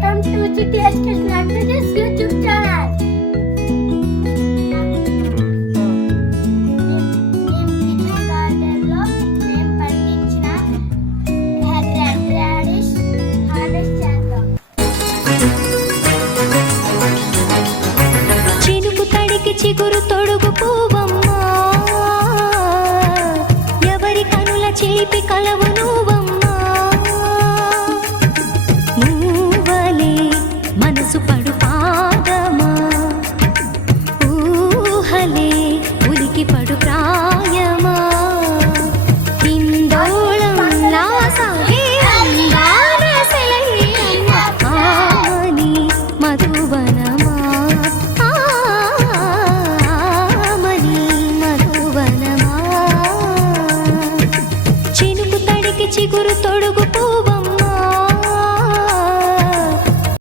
Welcome to CTSS languages YouTube channel. మేము kitchen గార్డెన్లో మేము పండించిన రెడ్ రాడిష్ హార్వెస్ట్ చేద్దాం. చినుకు తడికి చిగురు తొడుగు పువ్వమ్మా, ఎవరి కనుల చిలిపి కలవు నువ్వమ్మా, నువ్వలే మనసు పడు